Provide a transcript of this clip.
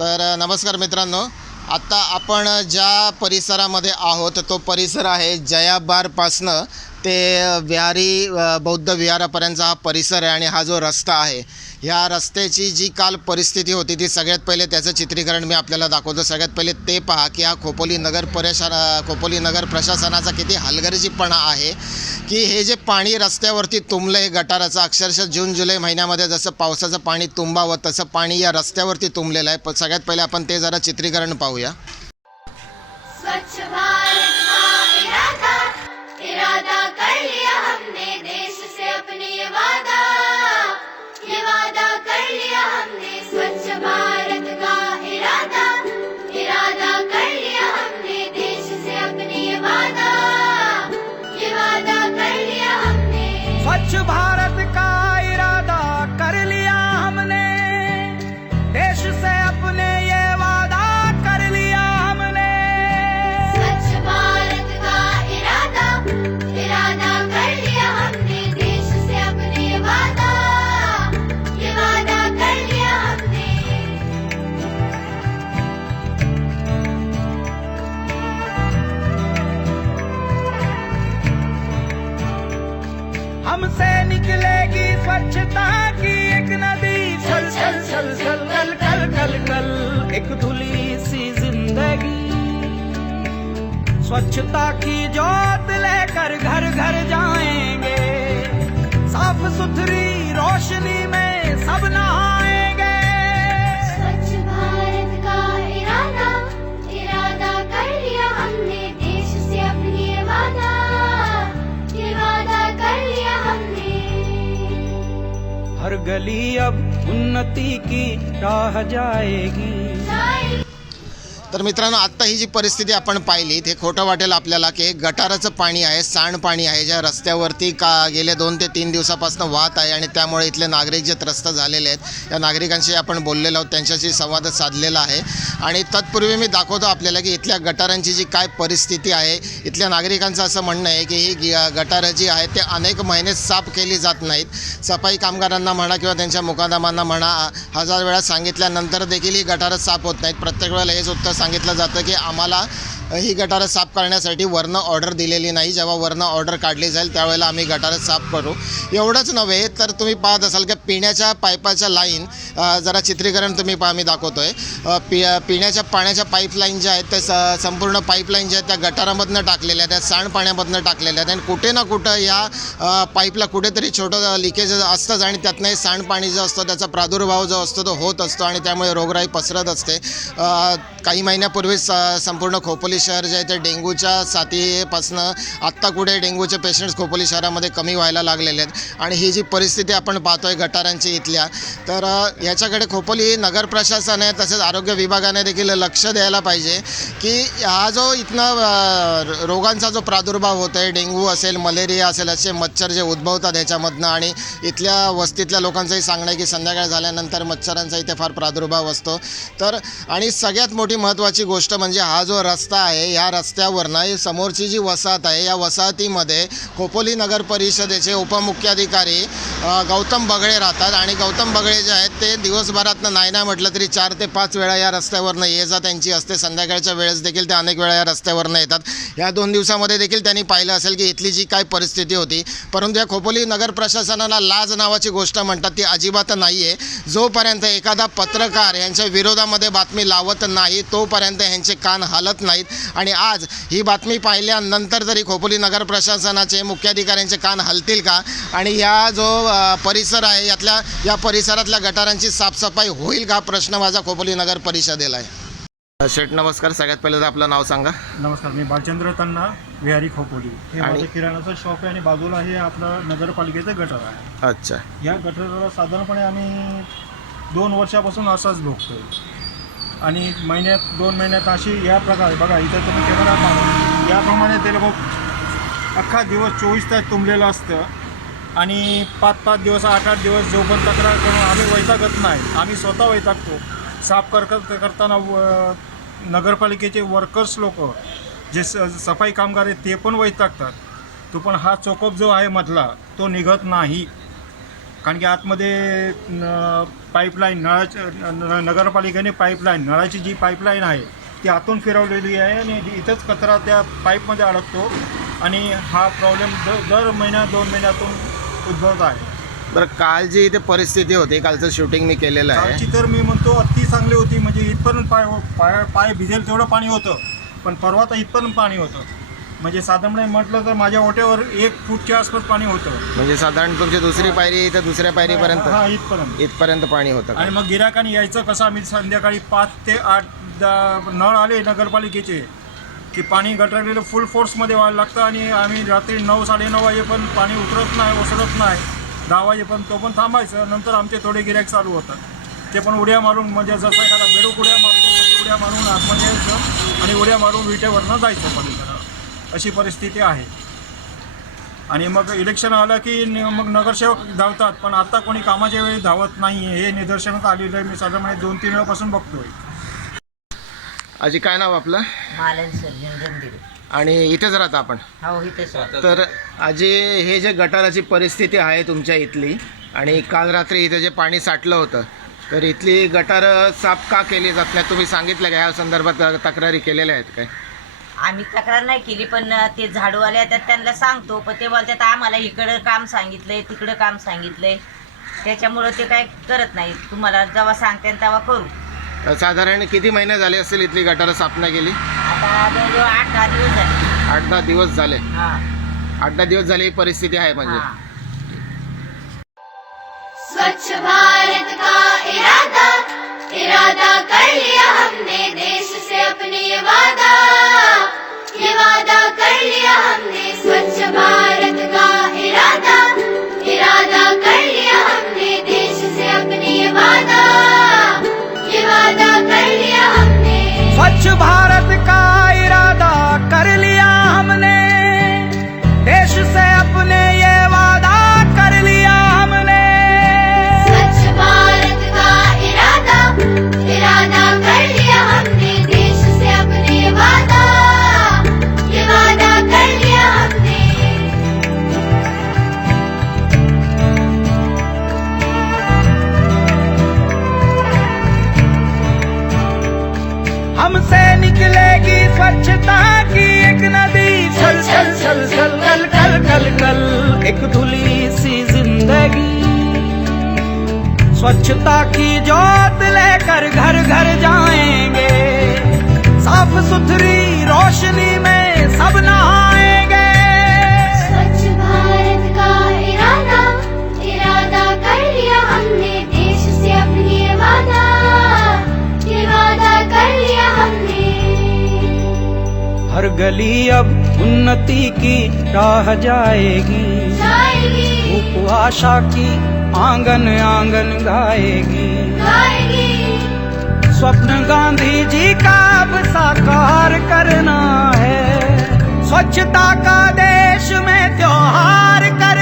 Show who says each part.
Speaker 1: तर नमस्कार मित्रांनो. आत्ता आपण ज्या परिसरामध्ये आहोत तो परिसर आहे जयाबारपासनं. ते विहारी बौद्ध विहारापर्यंतचा हा परिसर आहे आणि हा जो रस्ता आहे ह्या रस्त्याची जी काल परिस्थिती होती ती सगळ्यात पहिले त्याचं चित्रीकरण मी आपल्याला दाखवतो. सगळ्यात पहिले ते पहा की हा खोपोली नगर प्रशा खोपोली नगर प्रशासनाचा किती हलगर्जीपणा आहे की हे जे पाणी रस्त्यावरती तुंबलं आहे गटाराचं अक्षरशः जून जुलै महिन्यामध्ये जसं पावसाचं पाणी तुंबावं तसं पाणी या रस्त्यावरती तुंबलेलं आहे. पण सगळ्यात पहिले आपण ते जरा चित्रीकरण पाहूया.
Speaker 2: स्वच्छ भारत स्वच्छ भारत
Speaker 3: हमसे निकलेगी स्वच्छता की एक नदी। सल सल सल सल कल कल कल कल, एक धुली सी ज़िंदगी। स्वच्छता की जोत लेकर घर घर जाएँगे हर गली अब उन्नति की राह जाएगी।
Speaker 1: तर मित्रांनो आत्ता ही जी परिस्थिती आपण पाहिली ते खोटं वाटेल आपल्याला की गटाराचं पाणी आहे सांडपाणी आहे ज्या रस्त्यावरती का गेल्या दोन ते तीन दिवसापासून वाहत आहे आणि त्यामुळे इथले नागरिक जे त्रस्त झालेले आहेत या नागरिकांशी आपण बोललेलो आहोत त्यांच्याशी संवाद साधलेला आहे. आणि तत्पूर्वी मी दाखवतो आपल्याला की इथल्या गटारांची जी काय परिस्थिती आहे इथल्या नागरिकांचं असं म्हणणं आहे की ही गटारं जी आहेत ते अनेक महिने साफ केली जात नाहीत. सफाई कामगारांना म्हणा किंवा त्यांच्या मुकादमांना म्हणा हजार वेळा सांगितल्यानंतर देखील ही गटारं साफ होत नाहीत. प्रत्येक वेळेला हेच उत्तर सांगितलं जातं की आम्हाला ही गटारं साफ करण्यासाठी वरनं ऑर्डर दिलेली नाही. जेव्हा वरनं ऑर्डर काढली जाईल त्यावेळेला आम्ही गटारं साफ करू. एवढंच नव्हे तर तुम्ही पाहत असाल की पिण्याच्या पायपाच्या लाईन जरा चित्रीकरण तुम्ही पा मी दाखवतो आहे पि पिण्याच्या पाण्याच्या पाईपलाईन ज्या आहेत त्या स संपूर्ण पाईपलाईन ज्या आहेत त्या गटारामधनं टाकलेल्या आहेत त्या सांडपाण्यामधनं टाकलेल्या आहेत. आणि कुठे ना कुठं या पाईपला कुठेतरी छोटं लिकेज असतंच आणि त्यातनं हे सांडपाणी जो असतो त्याचा प्रादुर्भाव जो असतो तो होत असतो आणि त्यामुळे रोगराई पसरत असते. काही महिन्यापूर्वी स संपूर्ण खोपोली शहर जे आहे ते डेंग्यूच्या साथीपासनं आत्ता कुठे डेंग्यूचे पेशंट्स खोपोली शहरामध्ये कमी व्हायला लागलेले आहेत. आणि ही जी परिस्थिती आपण पाहतोय गटारांची इथल्या तर याच्याकडे खोपोली नगर प्रशासन आहे तसेच आरोग्य विभागाने देखील लक्ष द्यायला पाहिजे की हा जो इथनं रोगांचा जो प्रादुर्भाव होतो आहे डेंग्यू असेल मलेरिया असेल असे मच्छर जे उद्भवतात ह्याच्यामधनं आणि इथल्या वस्तीतल्या लोकांचंही सांगणं आहे की संध्याकाळ झाल्यानंतर मच्छरांचा इथे फार प्रादुर्भाव असतो. तर आणि सगळ्यात मोठी महत्त्वाची गोष्ट म्हणजे हा जो रस्ता आहे या रस्त्यावरनं समोरची जी वसाहत आहे या वसाहतीमध्ये खोपोली नगर परिषदेचे उपमुख्याधिकारी गौतम बगळे राहतात. आणि गौतम बगळे जे आहेत ते दिवसभरातनं नाही नाही म्हटलं तरी चार ते पाच वेळा या रस्त्यावरनं ये जा. त्यांची असते. संध्याकाळच्या वेळेस देखील ते अनेक वेळा या रस्त्यावरनं येतात. या दोन दिवसामध्ये देखील त्यांनी पाहिलं असेल की इथली जी काय परिस्थिती होती. परंतु या खोपोली नगर प्रशासनाला लाज नावाची गोष्ट म्हणतात. ती अजिबात नाही आहे जोपर्यंत एखादा पत्रकार यांच्या विरोधामध्ये बातमी लावत नाही तोपर्यंत ह्यांचे कान हलत नाहीत. आणि आज ही बातमी पाहिल्यानंतर तरी खोपोली नगर प्रशासनाचे मुख्याधिकाऱ्यांचे कान हलतील का? आणि या जो परिसर आहे यातल्या या परिसरातल्या गटारांची साफसफाई होईल का? प्रश्न माझा खोपोली नगर परिषदेला आहे. शेठ नमस्कार. सगळ्यात पहिले तर आपलं नाव सांगा.
Speaker 4: नमस्कार मी बालचंद्र तन्ना विहारी खोपोली. हे माझं किराणाचं शॉप आहे आणि बाजूला हे आपलं नगरपालिकेचं गटर आहे.
Speaker 1: अच्छा.
Speaker 4: या गटराला साधारणपणे आम्ही दोन वर्षापासून असाच भोगतोय. आणि महिन्यात दोन महिन्यात अशी या प्रकारे बघा इथं तुम्ही कॅमेरा मारा याप्रमाणे ते लोक अख्खा दिवस चोवीस तास तुंबलेलं असतं. आणि पाच पाच दिवस आठ आठ दिवस जो पण तक्रार करून आम्ही वैतागत नाही आम्ही स्वतः वैतागतो. साफ कर करताना व- नगरपालिकेचे वर्कर्स लोक जे स सफाई कामगार आहेत ते पण वैतागतात. तो पण हा चोकप जो आहे मधला तो निघत नाही. कारण की आतमध्ये न- पाईपलाईन नळाच्या न- नगरपालिकेने पाईपलाईन नळाची जी पाईपलाईन आहे ती आतून फिरवलेली आहे आणि इथंच कचरा त्या पाईपमध्ये अडकतो. आणि हा प्रॉब्लेम द दर महिन्या दोन महिन्यातून उद्भवत आहे.
Speaker 1: बरं काल जी इथे परिस्थिती होती कालचं शूटिंग मी केलेलं आहे.
Speaker 4: कालची तर मी म्हणतो अति चांगली होती. म्हणजे इथपर्यंत पाय पाय पाय भिजेल तेवढं पाणी होतं. पण परवा तर इथपर्यंत पाणी होतं. म्हणजे साधारणपणे म्हटलं तर माझ्या ओट्यावर एक फूटच्या आसपास पाणी होतं.
Speaker 1: म्हणजे साधारण तुमची दुसरी पायरी इथं दुसऱ्या
Speaker 4: हा
Speaker 1: पायरीपर्यंत
Speaker 4: इथपर्यंत.
Speaker 1: इथपर्यंत पाणी होतं का?
Speaker 4: आणि मग गिराकाने यायचं कसं? आम्ही संध्याकाळी पाच ते आठ दा- नळ आले नगरपालिकेचे. की पाणी गटरलेलं फुल फोर्समध्ये व्हायला लागतं आणि आम्ही रात्री नऊ साडेनऊ वाजेपर्यंत पाणी उतरत नाही ओसरत नाही. दहा वाजेपर्यंत तो पण थांबायचं. नंतर आमचे थोडे गिरायक चालू होतात. ते पण उड्या मारून म्हणजे जसं एखादा बेडूक उड्या मारतो तशी उड्या मारून आतमध्ये यायचं आणि उड्या मारून विटेवरनं जायचं पलीकडं. अशी परिस्थिती आहे. आणि मग इलेक्शन आलं की मग नगरसेवक धावतात. पण आता कोणी कामाच्या वेळी धावत नाही हे निदर्शनात आलेलं आहे. मी साधारणपणे दोन तीन वेळापासून बघतोय.
Speaker 1: आजी काय नाव आपलं?
Speaker 5: मालन सर्जन गंभीर.
Speaker 1: आणि इथेच राहता आपण?
Speaker 5: हो इथेच राहतो.
Speaker 1: तर आजी हे जे गटाराची परिस्थिती आहे तुमच्या इथली आणि काल रात्री इथे जे पाणी साठलं होतं तर इथली गटार साफ का केली जात नाही तुम्ही सांगितलं का? या संदर्भात तक्रारी केलेल्या आहेत काय?
Speaker 5: आम्ही तक्रार नाही केली पण ते झाडूवाले येतात त्यांना सांगतो पण ते बोलतात आम्हाला इकडं काम सांगितलंय तिकडं काम सांगितलंय. त्याच्यामुळं ते काय करत नाही तुम्हाला जेव्हा सांगते तेव्हा करू.
Speaker 1: साधारण किती महिने झाले असतील इथली गटारं नाही केली?
Speaker 5: आता जवळजवळ आठ दहा दिवस झाले.
Speaker 1: आठ दहा दिवस झाले.
Speaker 5: हा.
Speaker 1: आठ दहा दिवस झाले ही परिस्थिती आहे म्हणजे.
Speaker 5: हा.
Speaker 2: स्वच्छ भारत का इरादा? इरादा कर
Speaker 3: एक धुली सी ज़िंदगी स्वच्छता की जोत लेकर घर घर जाएँगे। साफ़ सुथरी रोशनी में सब नहाएँगे।
Speaker 2: स्वच्छ भारत का इरादा इरादा कर लिया हमने देश से अपनी वादा। ये वादा कर लिया हमने।
Speaker 3: हर गली अब उन्नति की राह
Speaker 2: जाएगी।
Speaker 3: धूप आशा की आँगन आँगन गाएगी।
Speaker 2: गाएगी।
Speaker 3: स्वप्न गांधी जी का अब साकार करना है। स्वच्छता का देश में त्योहार करना है